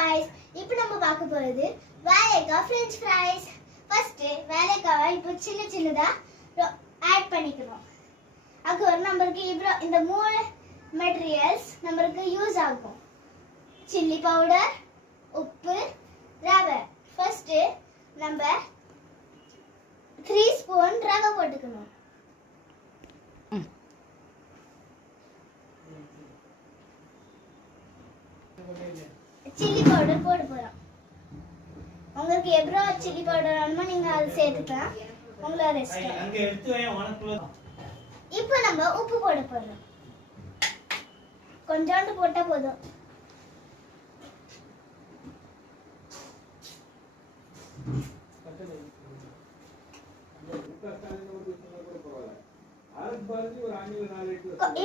guys, இப்போ நம்ம பார்க்க போறது வாழைக்காய் French fries. First வாழைக்காவை இப்போ சின்னதா ஆட் பண்ணிக்கணும். அதுக்கு நமக்கு இப்போ இந்த மூணு மெட்டீரியல்ஸ் நமக்கு யூஸ் ஆகும். சில்லி பவுடர், உப்பு, ரவை. ஃபர்ஸ்ட் நம்ம 3 ஸ்பூன் ரவை போட்டுக்கணும். சில்லி பவுடர் போட போறோம். உங்களுக்கு எவ்வளவு சில்லி பவுடர் வேணுமோ நீங்க அது சேர்த்துக்கலாம். உங்களோட இஷ்டம். அங்க எடுத்து வை உனக்குள்ள. இப்போ நம்ம உப்பு போட போறோம். கொஞ்சோண்டு போட்டா போதும்.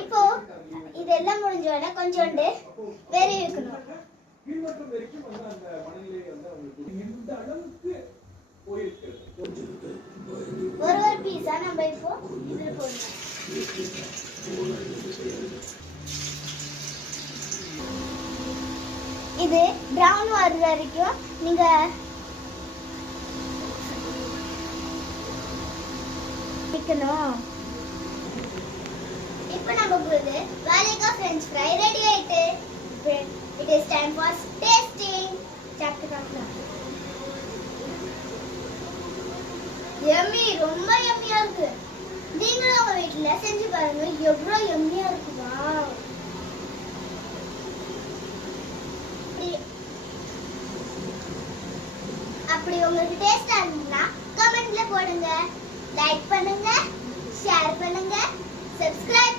இப்போ இதெல்லாம் முடிஞ்சோட கொஞ்சோண்டு வேற வைக்கணும். ஒரு பீஸா நம்ம இப்போ இதுல போடணும். இது பிரவுன் வர வரைக்கும் நீங்க வைக்கணும். இப்போ நமக்கு வாழைக்காய் French fry ரெடி ஆயிட்டு. It is time for tasting. சாப்பிட்டு பார்க்கலாம். yummy, ரொம்ப yummy-ஆ இருக்கு. நீங்களும் உங்க வீட்ல செஞ்சு பாருங்க. எவ்வளவு yummy-ஆ இருக்கு. வாவ். அப்படி உங்களுக்கு டேஸ்டா இருந்தா கமெண்ட்ல போடுங்க. லைக் பண்ணுங்க, ஷேர் பண்ணுங்க, Subscribe